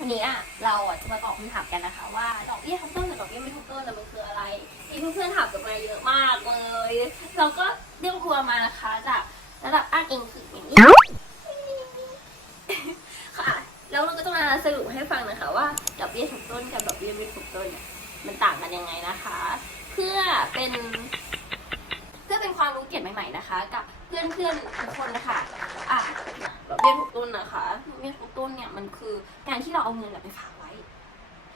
วันนี้อะเราอะจะมาตอบคำถามกันนะคะ ว่าดอกเบี้ยทบต้นกับดอกเบี้ยไม่ทบต้นน่ะมันคืออะไรมีเพื่อนๆถามกันมาเยอะมากเลย เราก็เรียกครัวมานะคะจากระดับอ้างอิงคืออย่างนี้ค่ะแล้วเราก็จะมาสรุปให้ฟังนะคะว่าดอกเบี้ยทบต้นกับดอกเบี้ยไม่ทบต้นมันต่างกันยังไงนะคะ เพื่อเป็น อเป็นความรู้เกร็ดใหม่ๆนะคะ กับเพื่อนๆทุกคนนะคะอะดอกเบี้ยถูกต้นนะคะดอกเบี้ยถูกต้นเนี่ยมันคือการที่เราเอาเงินไปฝากไว้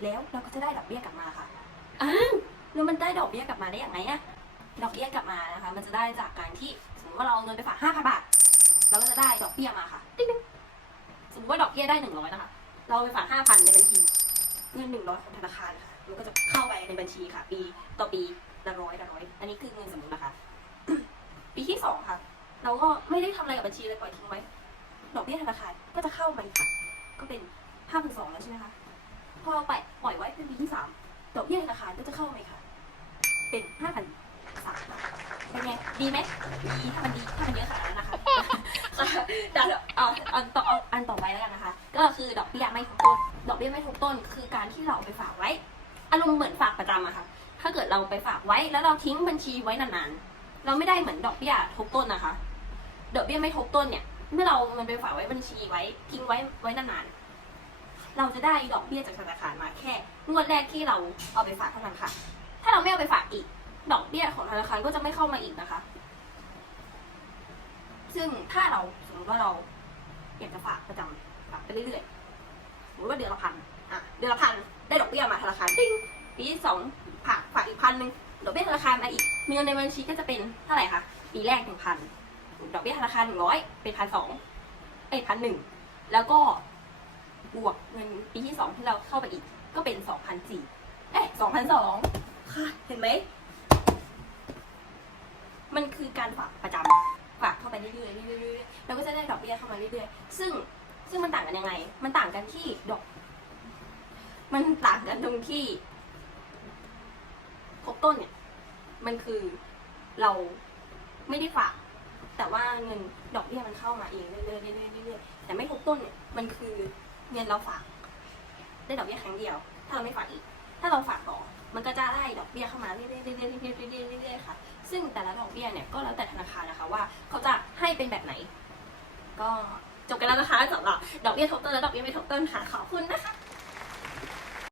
แล้วเราก็จะได้ดอกเบี้ยกลับมาค่ะอ้าวแล้วมันได้ดอกเบี้ยกลับมาได้อย่างไรอะดอกเบี้ยกลับมานะคะ มันจะได้จากการที่สมมติว่าเราเอาเงินไปฝากห้าพันบาทเราก็จะได้ดอกเบี้ยมาค่ะติ๊งๆสมมติว่าดอกเบี้ยได้หนึ่งร้อยนะคะ เราเอาไปฝากห้าพันในบัญชีเงินหนึ่งร้อยของธนาคารค่ะมันก็จะเข้าไปในบัญชีค่ะ ปีต่อปีละร้อยละร้อย อันนี้คือเงินสมมตินะคะ ปีที่สองค่ะ เราก็ไม่ได้ทำอะไรกับบัญชีเลยปล่อยทิ้งไว้ ดอกเบี้ยธนาคารก็จะเข้ามาอีกค่ะ ก็เป็นห้าพันสองแล้วใช่ไหมคะ พอเราไปปล่อยไว้เป็นปีที่สามดอกเบี้ยธนาคารก็จะเข้ามาอีกค่ะ เป็นห้าพันสามเป็นไงดีไหมดีถ้ามันดีถ้ามันเยอะขนาดนั้นนะคะเดี๋ยวเอาอันต่ออันต่อไปแล้วกันนะคะ ก็คือดอกเบี้ยไม่ทบต้น ดอกเบี้ยไม่ทบต้น คือการที่เราเอาไปฝากไว้ อารมณ์เหมือนฝากประจำอะค่ะ ถ้าเกิดเราไปฝากไว้แล้วเราทิ้งบัญชีไว้นานๆ เราไม่ได้เหมือนดอกเบี้ยทบต้นนะคะ ดอกเบี้ยไม่ทบต้นเนี่ย เมื่อเรามันไปฝากไว้บัญชีไว้ ทิ้งไว้ไว้นานๆ เราจะได้ดอกเบี้ยจากธนาคารมาแค่ งวดแรกที่เราเอาไปฝากเท่านั้นค่ะ ถ้าเราไม่เอาไปฝากอีก ดอกเบี้ยของธนาคารก็จะไม่เข้ามาอีกนะคะ ซึ่งถ้าเราสมมติว่าเราอยากจะฝากประจำฝากไปเรื่อยๆสมมติว่าเดือนละพันอะเดือนละพันได้ดอกเบี้ยมาธนาคารติ้งปีที่สองฝากฝากอีกพันหนึ่ง ดอกเบี้ยธนาคารมาอีกเงินในบัญชีก็จะเป็นเท่าไหร่คะปีแรกหนึ่งพันดอกเบี้ยธนาคารหนึ่งร้อยเป็นพันสองเอ้พันหนึ่งแล้วก็บวกเงินปีที่สองที่เราเข้าไปอีก ก็เป็นสองพันสี่เอ้สองพันสองค่ะเห็นไหมมันคือการฝากประจำฝากเข้าไปเรื่อยๆเรื่อยๆเรื่อยๆแล้วก็จะได้ดอกเบี้ยเข้ามาเรื่อยๆ ซึ่งซึ่งมันต่างกันยังไง มันต่างกันที่ดอก มันต่างกันตรงที่ ต้นเนี่ย มันคือเราไม่ได้ฝาก แต่ว่าเงินดอกเบี้ยมันเข้ามาเองเรื่อยๆเรื่อยๆเรื่อยๆแต่ไม่ทบต้นเนี่ยมันคือเงินเราฝาก ได้ดอกเบี้ยครั้งเดียว ถ้าเราไม่ฝากอีก ถ้าเราฝากต่อมันก็จะได้ดอกเบี้ยเข้ามาเรื่อยๆเรื่อยๆเรื่อยๆเรื่อยๆเรื่อยๆค่ะ ซึ่งแต่ละดอกเบี้ยเนี่ยก็แล้วแต่ธนาคารนะคะว่าเขาจะให้เป็นแบบไหน ก็จบกันแล้วนะคะสำหรับดอกเบี้ยทบต้นและดอกเบี้ยไม่ทบต้นค่ะขอบคุณนะคะ